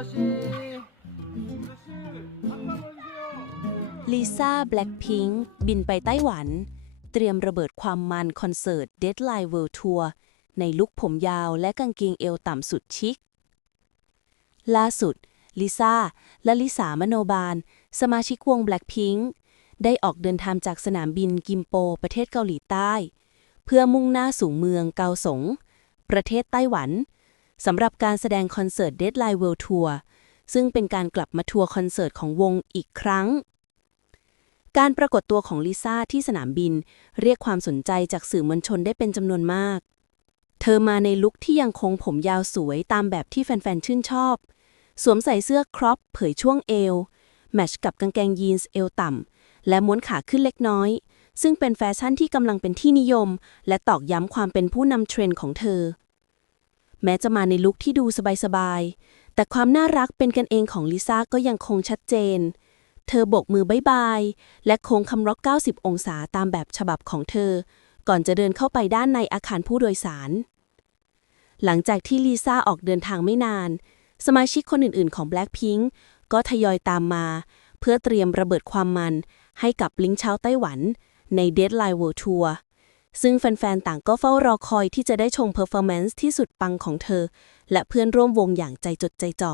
씨. 민서 씨, 박수 한번 해주세요. ลิซ่าแบล็ p พิงค์บินไปไต้หวัน เตรียมระเบิดความมันคอนเสิร์ต Deadline World Tour ในลุคผมยาวและกางเกงเอวต่ำสุดชิค ล่าสุด ลิซ่า และลิสามโนบาล สมาชิกวง Blackpink ได้ออกเดินทางจากสนามบินกิมโป ประเทศเกาหลีใต้ เพื่อมุ่งหน้าสู่เมืองเกาสง ประเทศไต้หวัน สำหรับการแสดงคอนเสิร์ต Deadline World Tour ซึ่งเป็นการกลับมาทัวร์คอนเสิร์ตของวงอีกครั้ง การปรากฏตัวของลิซ่าที่สนามบิน เรียกความสนใจจากสื่อมวลชนได้เป็นจำนวนมาก เธอมาในลุคที่ยังคงผมยาวสวยตามแบบที่แฟนๆ ชื่นชอบ สวมใส่เสื้อครอปเผยช่วงเอว แมชกับกางเกงยีนส์เอวต่ำ และม้วนขาขึ้นเล็กน้อย ซึ่งเป็นแฟชั่นที่กำลังเป็นที่นิยม และตอกย้ำความเป็นผู้นำเทรนด์ของเธอ แม้จะมาในลุคที่ดูสบายๆ แต่ความน่ารักเป็นกันเองของลิซ่าก็ยังคงชัดเจน เธอโบกมือบายบาย และโค้งคำร็อก 90 องศาตามแบบฉบับของเธอ ก่อนจะเดินเข้าไปด้านในอาคารผู้โดยสาร หลังจากที่ลิซ่าออกเดินทางไม่นาน สมาชิกคนอื่นๆ ของ Blackpink ก็ทยอยตามมา เพื่อเตรียมระเบิดความมันให้กับลิงชาวไต้หวันใน Deadline World Tour ซึ่งแฟนๆ ต่างก็เฝ้ารอคอยที่จะได้ชมเพอร์ฟอร์แมนซ์ที่สุดปังของเธอ และเพื่อนร่วมวงอย่างใจจดใจจ่อ